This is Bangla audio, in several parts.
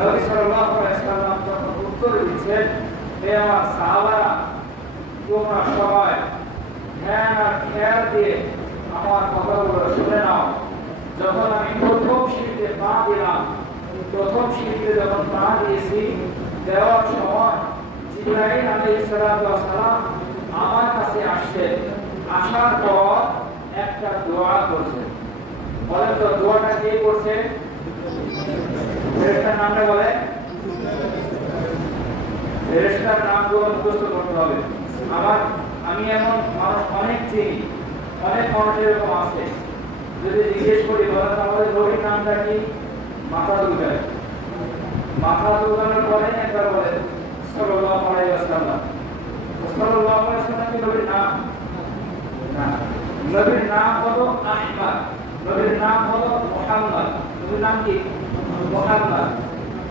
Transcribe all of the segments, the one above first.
নবী সাল্লাল্লাহু আলাইহি ওয়াসাল্লাম যখন উত্তর দিচ্ছেন, হে আমার সাহাবারা, তোমরা সবাই ধ্যান আর খেয়াল দিয়ে আমার কথাগুলো শুনে নাও। যখন আমি প্রথম সিঁড়িতে পা দিলাম, প্রথম সিঁড়িতে যখন পা দিয়েছি, দেওয়ার সময় জিবরাইল আলাইহিস সালাম আমার কাছে আসছে। আসার পর একটা দোয়া করছে। বলেন তো দোয়াটা কে করছে? ফেরেশতার নামটা বলে। ফেরেশতার নামগুলো মুখস্থ করতে হবে। আমি এমন মানুষ অনেক চিনি, অনেক মানুষ এরকম আছে, যদি জিজ্ঞেস করি বলেন আমাদের নবীর নামটা কি, মাথা দুলগায়। মাথা দুলগানোর পরে একবার বলেন সাল্লাল্লাহু আলাইহি ওয়াসাল্লাম। সাল্লাল্লাহু আলাইহি ওয়াসাল্লাম কি নবীর নাম? না, নবীর নাম হলো আহমদ, নবীর নাম হলো মুহাম্মদ। নবীর নাম কি? মুহাম্মদ,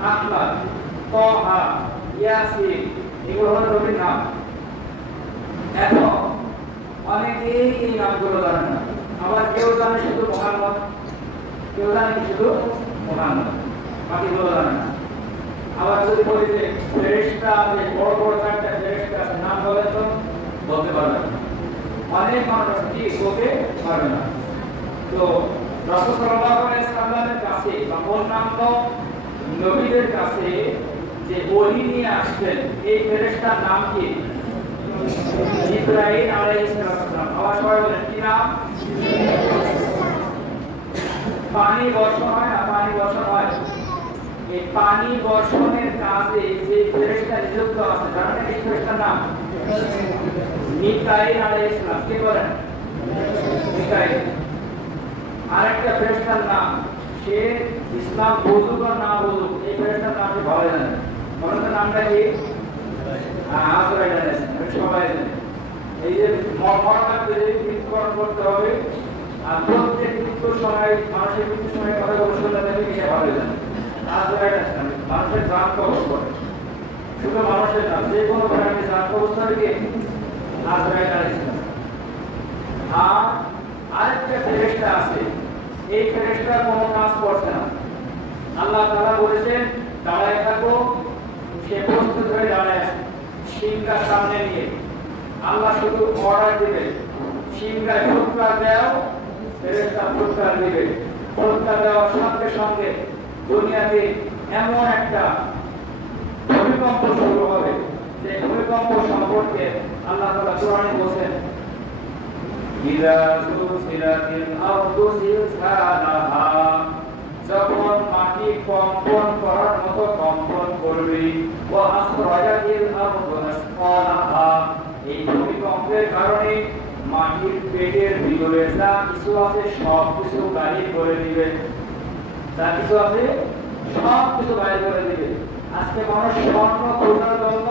আহমদ, তাহা, ইয়াসিন, এগুলো হলো নবীর নাম। এখন অনেকেই এই নামগুলো জানে না। আবার কেউ জানে শুধু মুহাম্মদ, কেউ জানে শুধু মুহাম্মদ, বাকিগুলো জানে না। আবার যদি বলি যে ফেরেশতা আছে, বড় বড় চারটা ফেরেশতা আছে, নাম বলে তো বলতে পারবে না। অনেক মানুষ কি বলতে পারবে না। তো রাসূল সাল্লাল্লাহু আলাইহি সাল্লামের কাছে বা অন্যান্য নবীদের কাছে যে ওহী নিয়ে আসছেন, এই ফেরেশতার নাম কি? জিবরাইল আলাইহিস সালাম। আবার সবাই বলেন কি নাম? পানি বর্ষণ হয় না, পানি বর্ষণ হয়। এই পানি বর্ষণের কাজে যে ফেরেশতা নিযুক্ত আছে, জানেন এই ফেরেশতার নাম? মিকাইল আলাইহিস সালাম। কি বলেন? মিকাইল। আরেকটা ফেরেশতার নাম, সে ইসলাম বুঝুক আর না বুঝুক, এই ফেরেশতার নাম সে ভালো জানে। ওনার নামটা কি? আজরাইল আলাইহিস সালাম। সবাই জানে। এই যে মরণাতে মৃত্যুবরণ করতে হবে, আর প্রত্যেক মৃত্যুর সময় মানুষের মৃত্যুর সময় কথা শুনলে তাকে সে ভালো জানে। আজরাইল আলাইহিস সালাম মানুষের জান কবজ করে। শুধু মানুষের না, যে কোনো প্রাণীর জান কবজ করে কে? আজরাইল আলাইহিস সালাম। আর আরেকটা ফেরেশতা আছে, এই ফেরেশতা কোনো কাজ করছে না। আল্লাহ তাআলা বলেছেন দাঁড়ায় থাকো, সে প্রস্তুত হয়ে দাঁড়ায় আছে সিংহার সামনে নিয়ে। আল্লাহ শুধু অর্ডার দিবে, সিংহায় ফুৎকার দাও, ফেরেশতা ফুৎকার দিবে। ফুৎকার দেওয়ার সঙ্গে সঙ্গে দুনিয়াতে এমন একটা ভূমিকম্প শুরু হবে, যে ভূমিকম্প সম্পর্কে আল্লাহ তাআলা কোরআনে বলেছেন, ইযা যুলজিলাতিল আরদু জিলজালাহা, যখন মাটি কম্পন করার মতো কম্পন করবে, ওয়া আখরাজাতিল আরদু আসফালাহা, এই ভূমিকম্পের কারণে মাটির পেটের ভিতরে যা কিছু আছে সব কিছু বাইরে করে দিবে। যা কিছু আছে সব কিছু বাইরে করে দিবে। আজকে মানুষ স্বর্ণ খোঁজার জন্য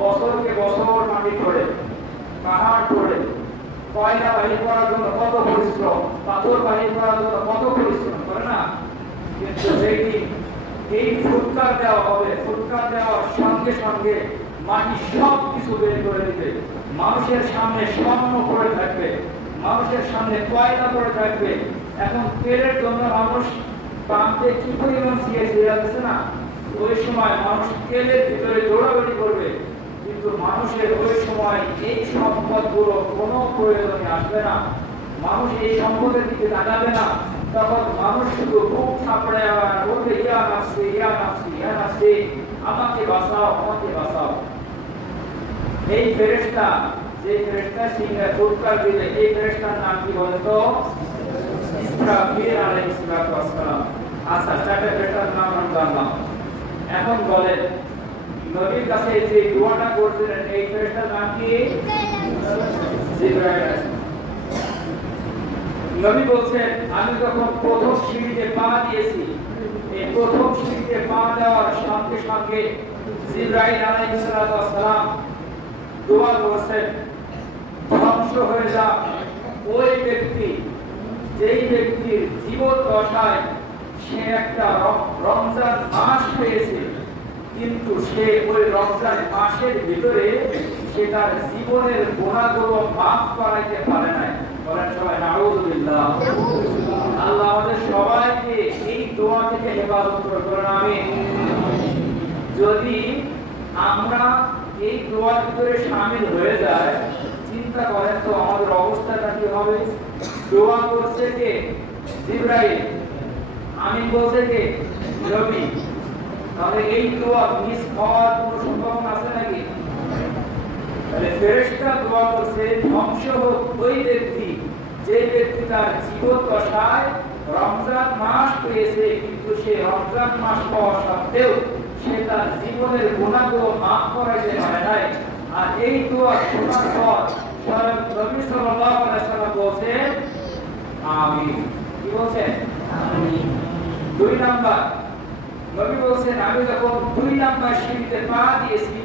বছরকে বছর মাটি খোঁড়ে, পাহাড় খোঁড়ে, কয়লা বাহির করার জন্য কত পরিশ্রম, পাথর বাহির করার জন্য কত পরিশ্রম করে না। কিন্তু যেদিন এই ফুৎকার দেওয়া হবে, ফুৎকার দেওয়ার সঙ্গে সঙ্গে মাটি সব কিছু বের করে দিবে। মানুষের সামনে স্বর্ণ পড়ে থাকবে, মানুষের সামনে কয়লা পড়ে থাকবে। এখন তেলের জন্য মানুষ পাম্পে কি পরিমাণ সিএসি যাচ্ছে না, ওই সময় মানুষ তেলের ভিতরে দৌড়াদৌড়ি করবে। কিন্তু মানুষের ওই সময় এই সম্পদগুলো কোনো প্রয়োজনে আসবে না, মানুষ এই সম্পদের দিকে তাকাবে না। তখন মানুষ শুধু বুক থাপড়ে বলবে ইয়া নাফসি ইয়া নাফসি ইয়া নাফসি, আমাকে বাঁচাও আমাকে বাঁচাও। এই ফেরেশতা, যে ফেরেশতা সিংহায় ফুৎকার দিবে, এই ফেরেশতার নাম কি বলেন তো? ইসরাফিল আলাইহিস সালাম। আচ্ছা, চারটা ফেরেশতার নাম আমরা জানলাম। এখন বলেন নবীর কাছে যে দোয়াটা করছিলেন, এই ফেরেশতার নাম কি? জিবরাইল আলাইহিস সালাম। নবী বলছেন আমি যখন প্রথম সিঁড়িতে পা দিয়েছি, এই প্রথম সিঁড়িতে পা দেওয়ার সঙ্গে সঙ্গে জিবরাইল আলাইহিস সালাম দোয়া করছেন, ধ্বংস হয়ে যাক ওই ব্যক্তি, যেই ব্যক্তির জীবন দশায় সে একটা রমজান মাস পেয়েছে, কিন্তু সে ওই রমজান মাসের ভিতরে সে তার জীবনের গুনাহগুলো মাফ করাইতে পারে না। বলেন সবাই নাউযুবিল্লাহ। আল্লাহ আমাদের সবাইকে এই দোয়া থেকে হেফাজত করুন। আমিন। যদি আমরা এই দোয়ার ভিতরে শামিল হয়ে যায়, চিন্তা করেন তো আমাদের অবস্থাটা কি হবে। দোয়া করছে কে? জিবরাইল। আমিন বলছে কে? নবী। তাহলে এই দোয়া মিস হওয়ার কোনো সম্ভাবনা আছে নাকি? তাহলে ফেরেশতা দোয়া করছে ধ্বংস হোক ওই ব্যক্তি যে ব্যক্তি তার জীবদ্দশায় রমজান মাস পেয়েছে, কিন্তু সে রমজান মাস পাওয়া সত্ত্বেও সে তার জীবনের গুনাহগুলো মাফ করাইতে পারে নাই। আর এই দোয়া শোনার পর স্বয়ং নবী সাল্লাল্লাহু আলাইহি সাল্লাম বলেন আমিন। কি বলেন? আমিন। 2 নাম্বার নবী বলেন, আমি যখন 2 নাম্বার সিঁড়িতে পা দিয়েছি,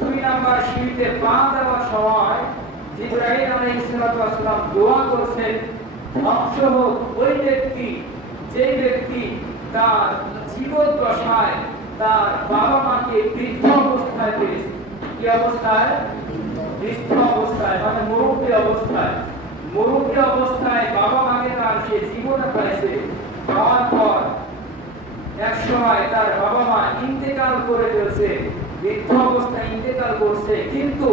2 নাম্বার সিঁড়িতে পা দেওয়ার সময় জিবরাইল আলাইহিস সালাম দোয়া করেছেন ধ্বংস হোক ওই ব্যক্তি যে ব্যক্তি তার জীবদ্দশায় তার বাবা মাকে বৃদ্ধ অবস্থায় পেয়েছে। কি অবস্থায়? বৃদ্ধ অবস্থায়, মানে মুরব্বী অবস্থায়। মুরব্বী অবস্থায় বাবা মাকে তার সে জীবনে পাইছে, পাওয়ার পর এক সময় তার বাবা মা ইন্তেকাল করে ফেলছে, বৃদ্ধ অবস্থায় ইন্তেকাল করছে, কিন্তু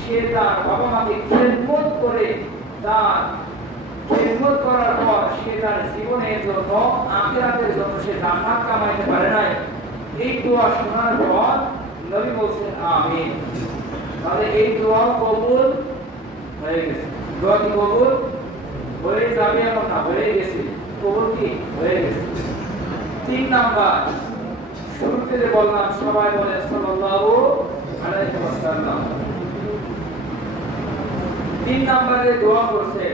সে তার বাবা মাকে খেদমত করে, তার খেদমত করার পর সে তার জীবনের জন্য আখিরাতের জন্য সে জান্নাত কামাইতে পারে নাই। এই দোয়া শোনার পর নবী বলেন আমিন। তাহলে এই দোয়া কবুল হয়ে গেছে। দোয়া কি কবুল হয়ে যাবে? এমন না, হয়ে গেছে। কবুল কি হয়ে গেছে। 3 নাম্বার শুরুতে যে বললাম, সবাই বলে সাল্লাল্লাহু আলাইহি ওয়াসাল্লাম। 3 নাম্বারে দোয়া করছে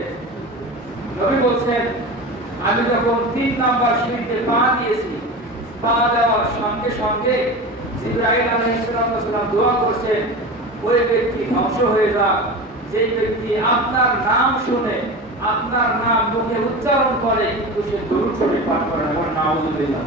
নবী বলেন, আমি যখন 3 নাম্বার সিঁড়িতে পা দিয়েছি, পা দেওয়ার সঙ্গে সঙ্গে জিবরাইল আলাইহিস সালাম দোয়া করছেন ওই ব্যক্তি ধ্বংস হয়ে যাক যে ব্যক্তি আপনার নাম শুনে, আপনার নাম মুখে উচ্চারণ করে কিন্তু সে দরুদ শরীফ পাঠ করে না। নাউযুবিল্লাহ।